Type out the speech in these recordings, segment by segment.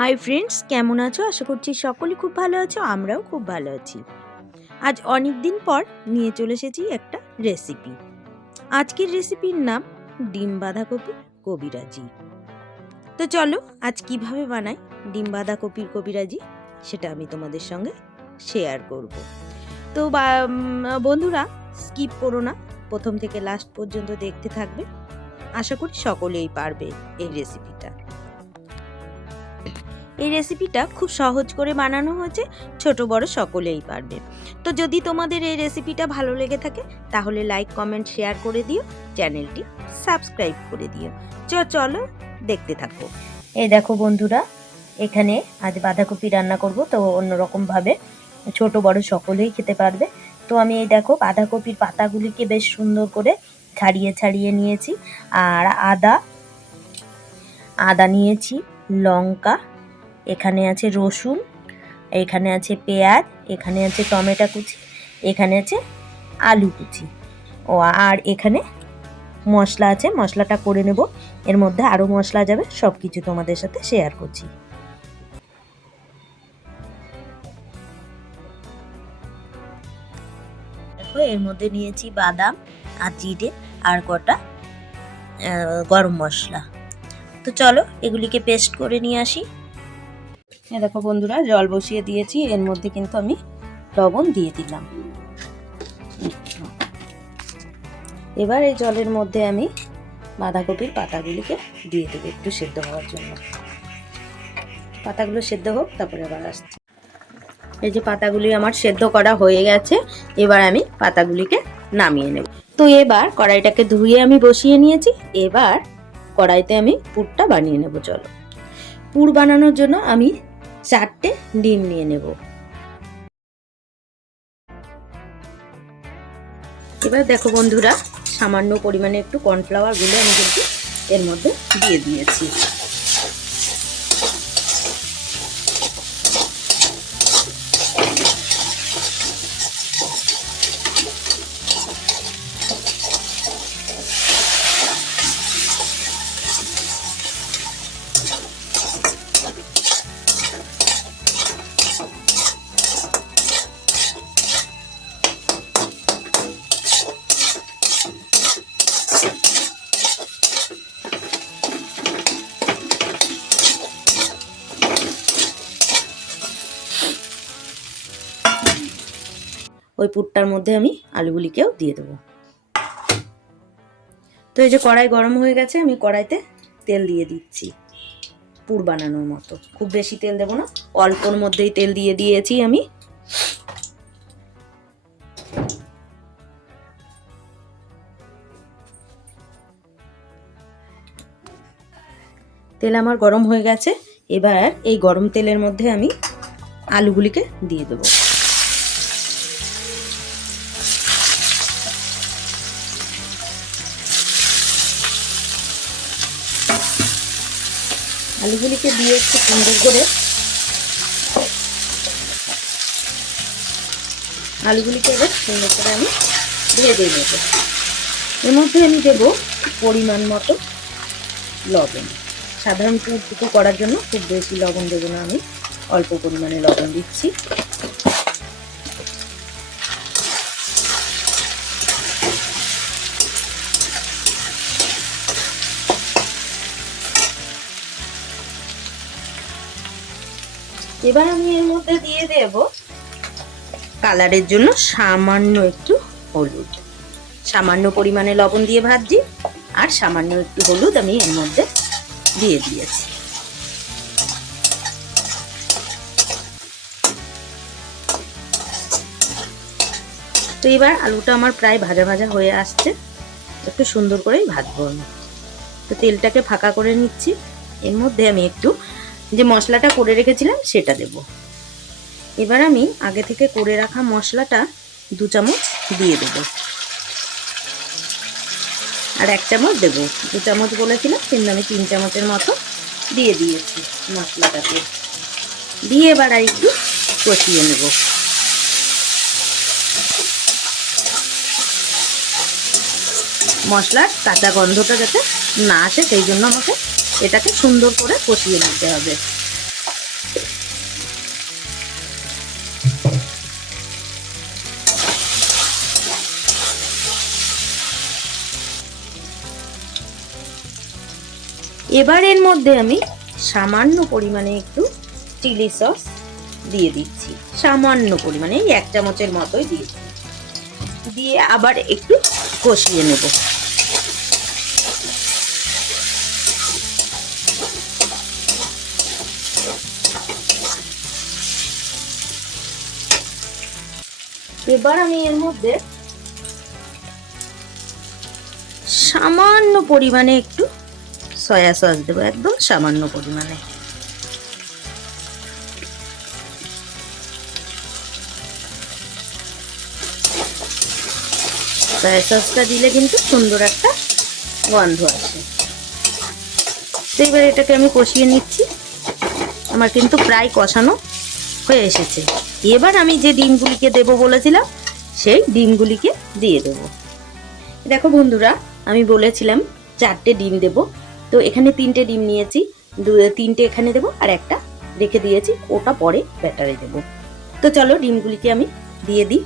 Hi friends কেমন আছো? আশা করছি সকলেই খুব ভালো আছো, আমরাও খুব ভালো আছি। আজ অনেক দিন পর নিয়ে চলে এসেছি একটা রেসিপি আজকের রেসিপির নাম ডিম বাঁধাকপি কবিরাজি। তো চলো, আজ কীভাবে বানাই ডিম বাঁধাকপির কবিরাজি, সেটা আমি তোমাদের সঙ্গে শেয়ার করব। তো বন্ধুরা স্কিপ করো না, প্রথম থেকে লাস্ট পর্যন্ত দেখতে থাকবে। আশা করি সকলেই পারবে এই রেসিপিটা এই রেসিপিটা খুব সহজ করে বানানো হয়েছে, ছোট বড় সকলেই পারবে। তো যদি তোমাদের এই রেসিপিটা ভালো লেগে থাকে, তাহলে লাইক কমেন্ট শেয়ার করে দিও, চ্যানেলটি সাবস্ক্রাইব করে দিও। চলো দেখতে থাকো। এই দেখো বন্ধুরা, এখানে আজ বাঁধাকপি রান্না করব, তো অন্যরকমভাবে ছোট বড় সকলেই খেতে পারবে। তো আমি এই দেখো বাঁধাকপির পাতাগুলিকে বেশ সুন্দর করে ছাড়িয়ে ছাড়িয়ে নিয়েছি। আর আদা আদা নিয়েছি, লঙ্কা এখানে আছে রসুন, এখানে আছে পেঁয়াজ, এখানে আছে টমেটো কুচি, এখানে আছে আলু কুচি। ও, আর এখানে মশলা আছে, মশলাটা করে নেব। এর মধ্যে আরও মশলা যাবে সব কিছু তোমাদের সাথে শেয়ার করছি। দেখো, এর মধ্যে নিয়েছি বাদাম আর জিরে আর কটা গরম মশলা। তো চলো, এগুলিকে পেস্ট করে নিয়ে আসি। এ দেখো বন্ধুরা, জল বসিয়ে দিয়েছি, এর মধ্যে কিন্তু আমি লবণ দিয়ে দিলাম। এবার এই জলের মধ্যে আমি বাঁধাকপির পাতাগুলিকে দিয়ে দেবো একটু সেদ্ধ হওয়ার জন্য। পাতাগুলো সেদ্ধ হোক, তারপরে আবার আসছি। এই যে পাতাগুলি আমার সেদ্ধ করা হয়ে গেছে, এবার আমি পাতাগুলিকে নামিয়ে নেব। তো এবার কড়াইটাকে ধুয়ে আমি বসিয়ে নিয়েছি, এবার কড়াইতে আমি পুরটা বানিয়ে নেব চলো। পুর বানানোর জন্য আমি চারটে ডিম নিয়ে নেব। এবার দেখো বন্ধুরা, সামান্য পরিমাণে একটু কর্নফ্লাওয়ার গুলে আমি কিন্তু এর মধ্যে দিয়ে দিয়েছি। ওই পুরটার মধ্যে আমি আলুগুলিকেও দিয়ে দেবো। তো এই যে কড়াই গরম হয়ে গেছে, আমি কড়াইতে তেল দিয়ে দিচ্ছি পুর বানানোর মতো। খুব বেশি তেল দেবো না, অল্পর মধ্যেই তেল দিয়ে দিয়েছি আমি। তেল আমার গরম হয়ে গেছে, এবার এই গরম তেলের মধ্যে আমি আলুগুলিকে দিয়ে দেবো। আলুগুলিকে দিয়ে একটু সুন্দর করে আলুগুলিকে এবার সুন্দর করে আমি ধুয়ে দিয়ে নেব। এর মধ্যে আমি দেব পরিমাণ মতো লবণ। সাধারণ টুকু করার জন্য খুব বেশি লবণ দেবো না আমি, অল্প পরিমাণে লবণ দিচ্ছি। এবার আমি এর মধ্যে দিয়ে দেব কালারের জন্য সামান্য একটু হলুদ। সামান্য পরিমাণে লবণ দিয়ে ভাজছি আর সামান্য একটু হলুদ আমি এর মধ্যে দিয়ে দিয়েছি। তো এবার আলুটা আমার প্রায় ভাজা ভাজা হয়ে আসছে, একটু সুন্দর করেই ভাজবো আমি। তো তেলটাকে ফাঁকা করে নিচ্ছি, এর মধ্যে আমি একটু যে মশলাটা করে রেখেছিলাম সেটা দেব। এবার আমি আগে থেকে করে রাখা মশলাটা দু চামচ দিয়ে দেব। আর এক চামচ দেবো। দু চামচ বলেছিলাম, কিন্তু আমি তিন চামচের মতো দিয়ে দিয়েছি মশলাটাকে। দিয়ে এবার আর একটু কষিয়ে নেব। মশলার কাঁচা গন্ধটা যাতে না আসে, সেই জন্য আমাকে এটাকে সুন্দর করে কষিয়ে নিতে হবে। এবার এর মধ্যে আমি সামান্য পরিমাণে একটু চিলি সস দিয়ে দিচ্ছি। সামান্য পরিমাণে এক চামচের মতোই দিয়ে। দিয়ে আবার একটু কষিয়ে নেব। এবার আমি এর মধ্যে সামান্য পরিমাণে একটু সয়া সস দেবো, একদম সামান্য পরিমাণে। সয়া সসটা দিলে কিন্তু সুন্দর একটা গন্ধ আসে। তো এবার এটাকে আমি কষিয়ে নিচ্ছি। আমার কিন্তু প্রায় কষানো হয়ে এসেছে। এবার আমি যে ডিমগুলিকে দেব বলেছিলাম, সেই ডিমগুলিকে দিয়ে দেব। দেখো বন্ধুরা, আমি বলেছিলাম চারটে ডিম দেব। তো এখানে তিনটে ডিম নিয়েছি, দু, তিনটে এখানে দেব আর একটা রেখে দিয়েছি, ওটা পরে ব্যাটারে দেব। তো চলো ডিমগুলিকে আমি দিয়ে দিই।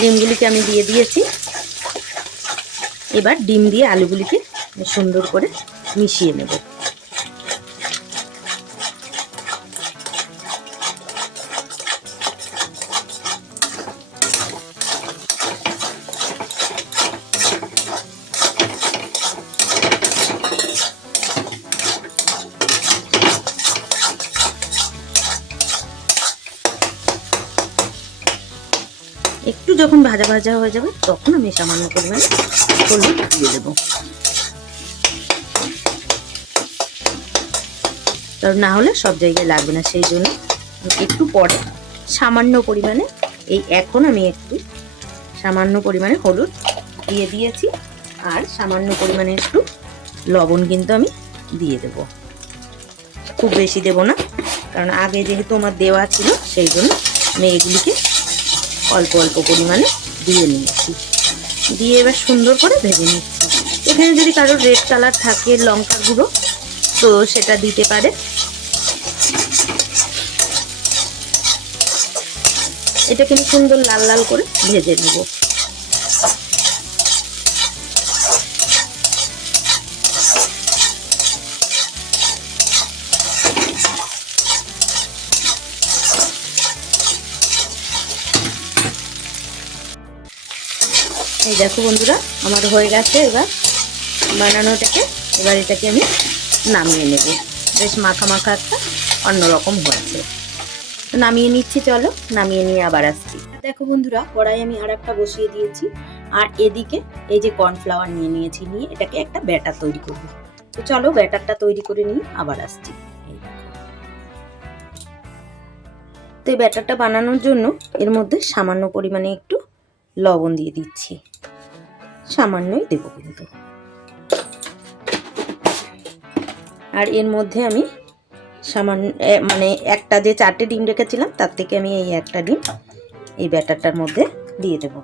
ডিমগুলিকে আমি দিয়ে দিয়েছি। এবার ডিম দিয়ে আলুগুলিকে সুন্দর করে মিশিয়ে নেব একটু যখন ভাজা ভাজা হয়ে যাবে, তখন আমি সামান্য পরিমাণে হলুদ দিয়ে দেবো। কারণ না হলে সব জায়গায় লাগবে না, সেই জন্য একটু পরে সামান্য পরিমাণে, এই এখন আমি একটু সামান্য পরিমাণে হলুদ দিয়ে দিয়েছি, আর সামান্য পরিমাণে একটু লবণ কিন্তু আমি দিয়ে দেব। খুব বেশি দেব না, কারণ আগে যেহেতু আমার দেওয়া ছিল, সেই জন্য আমি এগুলিকে অল্প অল্প পরিমাণে দিয়ে নিচ্ছি দিয়ে এবার সুন্দর করে ভেজে নিচ্ছি। এখানে যদি কারোর রেড কালার থাকে লঙ্কা গুঁড়ো, তো সেটা দিতে পারে। এটাকে আমি সুন্দর লাল লাল করে ভেজে নেব। দেখো বন্ধুরা, আমার হয়ে গেছে এবার বানানোটাকে, এবার এটাকে আমি নামিয়ে নেব। বেশ মাখা মাখা একটা অন্যরকম হয়েছে। নামিয়ে নিচ্ছি, চলো, নামিয়ে নিয়ে আবার আসছি। দেখো বন্ধুরা কড়াই আমি আর একটা বসিয়ে দিয়েছি। আর এদিকে এই যে কর্নফ্লাওয়ার নিয়ে নিয়েছি, নিয়ে এটাকে একটা ব্যাটার তৈরি করব। তো চলো, ব্যাটারটা তৈরি করে নিয়ে আবার আসছি। তো এই ব্যাটারটা বানানোর জন্য এর মধ্যে সামান্য পরিমাণে একটু লবণ দিয়ে দিচ্ছি। সামান্যই দেব কিন্তু। আর এর মধ্যে আমি সামান্য মানে একটা যে চারটে ডিম রেখেছিলাম, তার থেকে আমি এই একটা ডিম এই ব্যাটারটার মধ্যে দিয়ে দেব।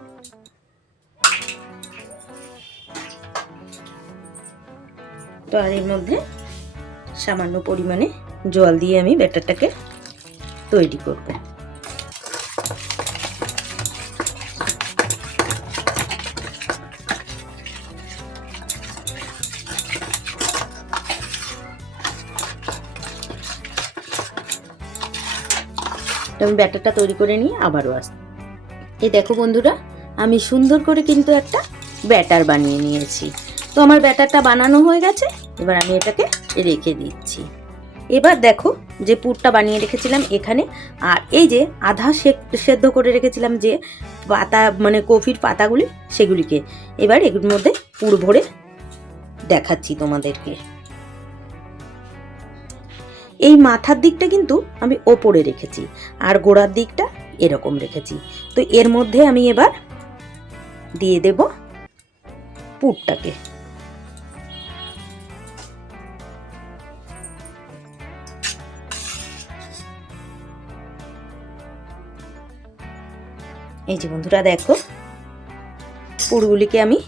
তো আর এর মধ্যে সামান্য পরিমাণে জল দিয়ে আমি ব্যাটারটাকে তৈরি করব। আমি ব্যাটারটা তৈরি করে নিয়ে আবারও আসছি। এই দেখো বন্ধুরা, আমি সুন্দর করে কিন্তু একটা ব্যাটার বানিয়ে নিয়েছি। তো আমার ব্যাটারটা বানানো হয়ে গেছে, এবার আমি এটাকে রেখে দিচ্ছি। এবার দেখো যে পুরটা বানিয়ে রেখেছিলাম এখানে, আর এই যে আধা সেদ্ধ করে রেখেছিলাম যে পাতা মানে কফির পাতাগুলি, সেগুলিকে। এবার এগুলোর মধ্যে পুর ভরে দেখাচ্ছি তোমাদেরকে। এই মাথার দিকটা কিন্তু আমি ওপরে রেখেছি আর গোড়ার দিকটা এরকম রেখেছি। তো এর মধ্যে আমি এবার দিয়ে দেব পুরটাকে। এই যে বন্ধুরা দেখো, পুরগুলিকে আমি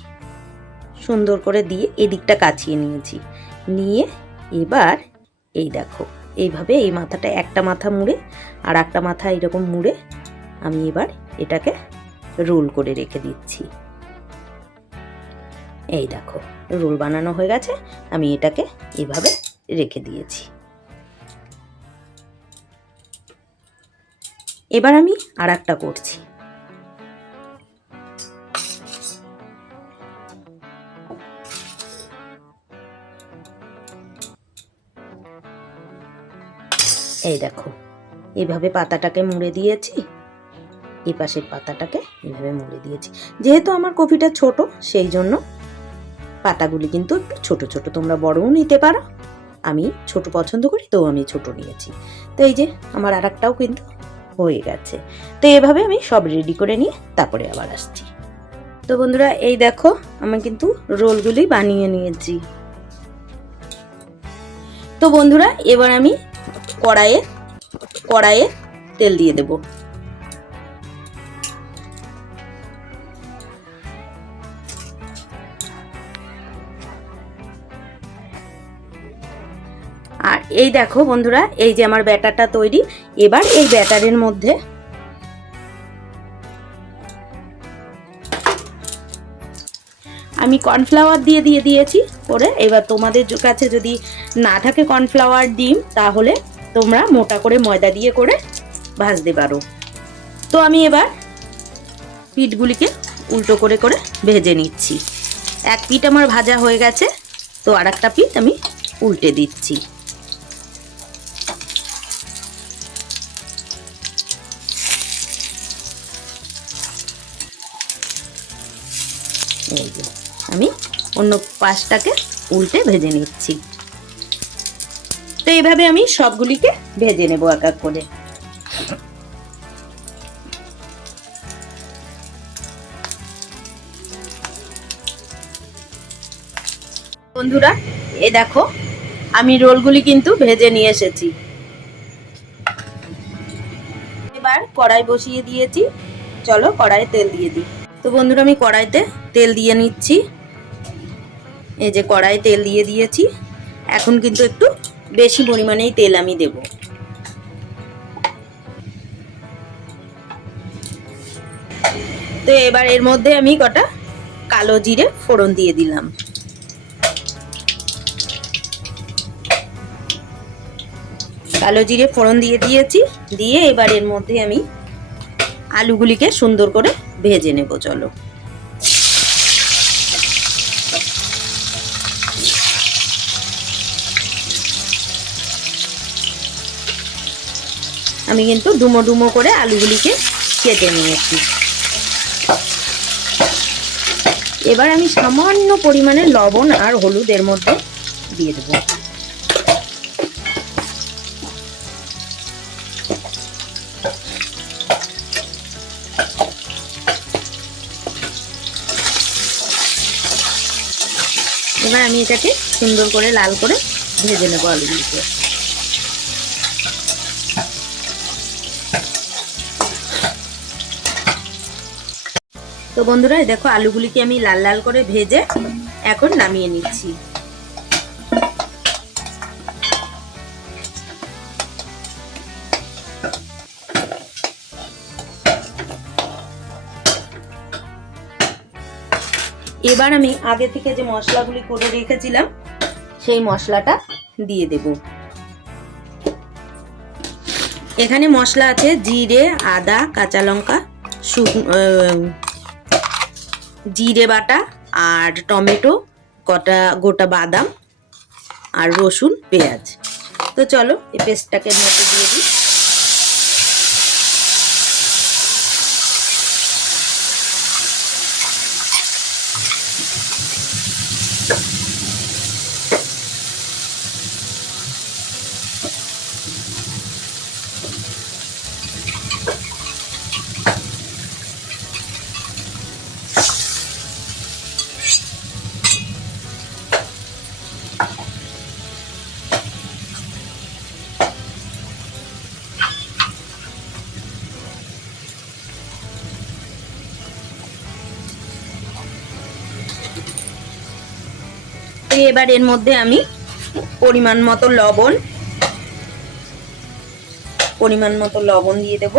সুন্দর করে দিয়ে এদিকটা কাছিয়ে নিয়েছি। নিয়ে এবার এই দেখো এইভাবে এই মাথাটা একটা মাথা মুড়ে আর একটা মাথা এরকম মুড়ে আমি এবার এটাকে রোল করে রেখে দিচ্ছি। এই দেখো, রোল বানানো হয়ে গেছে, আমি এটাকে এভাবে রেখে দিয়েছি। এবার আমি আর একটা করছি। এই দেখো, এভাবে পাতাটাকে মুড়ে দিয়েছি। এই পাশের পাতাটাকে এভাবে মুড়ে দিয়েছি। যেহেতু আমার কপিটা ছোট, সেই জন্য পাতাগুলি কিন্তু একটু ছোট ছোট। তোমরা বড়ও নিতে পারো। আমি ছোট পছন্দ করি, তো আমি ছোট নিয়েছি। তো এই যে, আমার আর একটাও কিন্তু হয়ে গেছে। তো এভাবে আমি সব রেডি করে নিয়ে তারপরে আবার আসছি। তো বন্ধুরা, এই দেখো, আমি কিন্তু রোলগুলি বানিয়ে নিয়েছি। তো বন্ধুরা, এবার আমি কড়াইয়ে কড়াইয়ে তেল দিয়ে দেব। আর এই দেখো বন্ধুরা, এই যে আমার ব্যাটারটা তৈরি, এবার এই ব্যাটারের মধ্যে আমি কর্নফ্লাওয়ার দিয়ে দিয়ে দিয়েছি, করে এবার তোমাদের কাছে যদি না থাকে কর্নফ্লাওয়ার ডিম, তাহলে তোমরা মোটা করে ময়দা দিয়ে করে ভাজতে পারো। তো আমি এবার পিঠগুলিকে উল্টো করে করে ভেজে নিচ্ছি। এক পিঠ আমার ভাজা হয়ে গেছে, তো আর একটা পিঠ আমি উল্টে দিচ্ছি। আমি অন্য পাশটাকে উল্টে ভেজে নিচ্ছি। তো এইভাবে আমি সবগুলিকে ভেজে নেব এক এক করে। বন্ধুরা, এ দেখো, আমি রোলগুলি কিন্তু ভেজে নিয়ে এসেছি। এবার কড়াই বসিয়ে দিয়েছি। চলো কড়াইয়ে তেল দিয়ে দিই। তো বন্ধুরা, আমি কড়াইতে তেল দিয়ে নিচ্ছি। এই যে কড়াই তেল দিয়ে দিয়েছি। এখন কিন্তু একটু বেশি পরিমাণেই তেল আমি দেব। তো এবার এর মধ্যে আমি কটা কালো জিরে ফোড়ন দিয়ে দিলাম। কালো জিরে ফোড়ন দিয়ে দিয়েছি, দিয়ে এবার এর মধ্যে আমি আলুগুলিকে সুন্দর করে ভেজে নেব, চলো। আমি কিন্তু ডুমো ডুমো করে আলুগুলিকে কেটে নিয়েছি। এবার আমি সামান্য পরিমাণে লবণ আর হলুদের মধ্যে দিয়ে দেবো। এবার আমি এটাকে সুন্দর করে লাল করে ভেজে নেব আলুগুলিকে। তো বন্ধুরা দেখো আলুগুলিকে আমি লাল লাল করে ভেজে এখন নামিয়ে নিচ্ছি। এবার আমি আগে থেকে যে মশলাগুলি করে রেখেছিলাম, সেই মশলাটা দিয়ে দেব। এখানে মশলা আছে জিরে, আদা, কাঁচা লঙ্কা জিরে বাটা আর টমেটো, কটা গোটা বাদাম আর রসুন, পেঁয়াজ। তো চলো, এই পেস্টটাকে মধ্যে দিয়ে দিই। এবার এর মধ্যে আমি পরিমাণ মতো লবণ, পরিমাণ মতো লবণ দিয়ে দেব।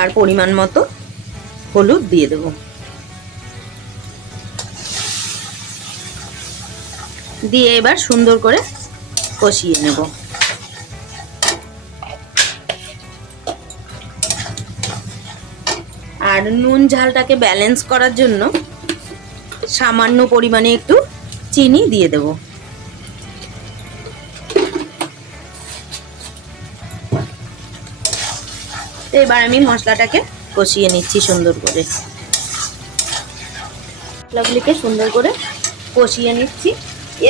আর পরিমাণ মতো হলুদ দিয়ে দেব। দিয়ে এবার সুন্দর করে কষিয়ে নেব। আর নুন ঝালটাকে ব্যালেন্স করার জন্য সামান্য পরিমাণে একটু চিনি দিয়ে দেব। এবার আমি মশলাটাকে কষিয়ে নিচ্ছি সুন্দর করে। মশলাগুলিকে সুন্দর করে কষিয়ে নিচ্ছি।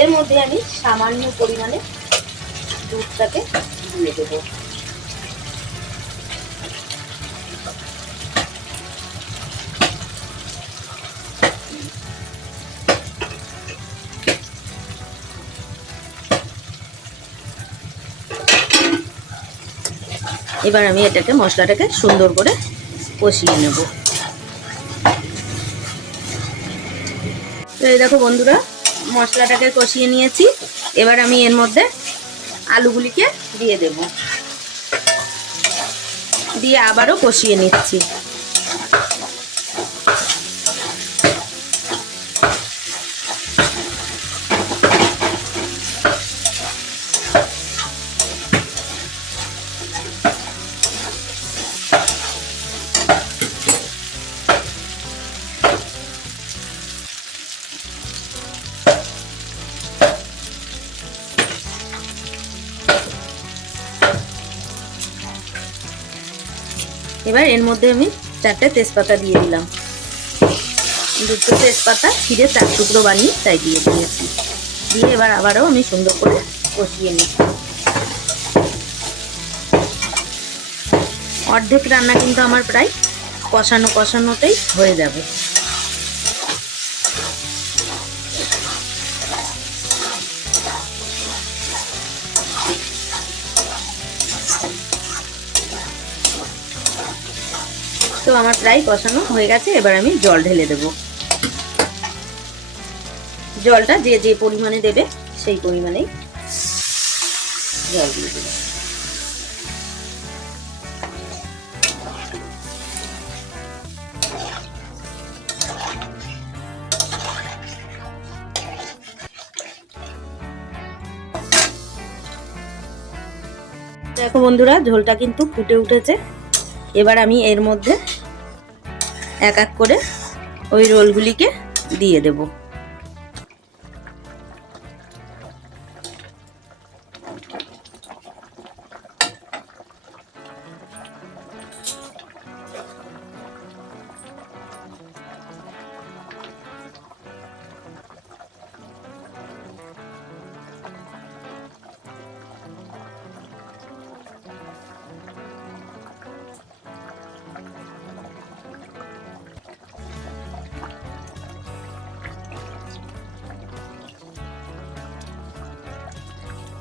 এর মধ্যে আমি সামান্য পরিমাণে দুধটাকে দিয়ে দেবো। এবার আমি এটাকে, মশলাটাকে সুন্দর করে কষিয়ে নেব। তো এই দেখো বন্ধুরা, মশলাটাকে কষিয়ে নিয়েছি। এবার আমি এর মধ্যে আলুগুলিকে দিয়ে দেব। দিয়ে আবারও কষিয়ে নিচ্ছি। এবার এর মধ্যে আমি চারটে তেজপাতা দিয়ে দিলাম। দুটো তেজপাতা ছিঁড়ে চার টুকরো বানিয়ে তাই দিয়ে দিয়েছি। দিয়ে এবার আবারও আমি সুন্দর করে কষিয়ে নিই অর্ধেক রান্না কিন্তু আমার প্রায় কষানো কষানোতেই হয়ে যাবে। আমার প্রায় কষানো হয়ে গেছে, এবার আমি জল ঢেলে দেব। জলটা যে যে পরিমাণে দেবে, সেই পরিমাণেই জল দিয়ে দেবে। দেখো বন্ধুরা, ঝোলটা কিন্তু ফুটে উঠেছে। এবার আমি এর মধ্যে এক এক করে ওই রোলগুলিকে দিয়ে দেব।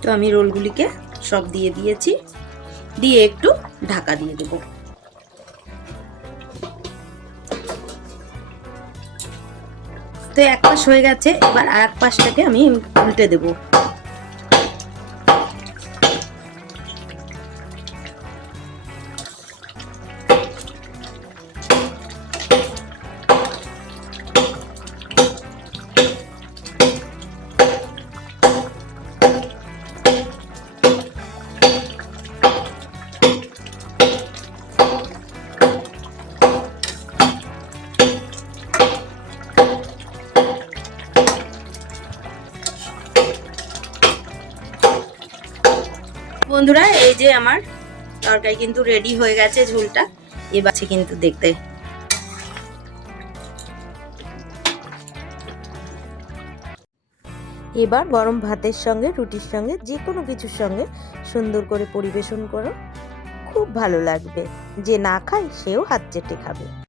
তো আমি রোলগুলিকে সব দিয়ে দিয়েছি। দিয়ে একটু ঢাকা দিয়ে দেব। তো এক পাশ হয়ে গেছে, এবার আর এক পাশটাকে আমি উল্টে দেব। তরকারি কিন্তু রেডি হয়ে গেছে ঝোলটা। এবার কিন্তু দেখতে। এবার গরম ভাতের সঙ্গে, রুটির সঙ্গে, যে কোনো কিছুর সঙ্গে সুন্দর করে পরিবেশন করো। খুব ভালো লাগবে। যে না খায়, সেও হাত চেটে খাবে।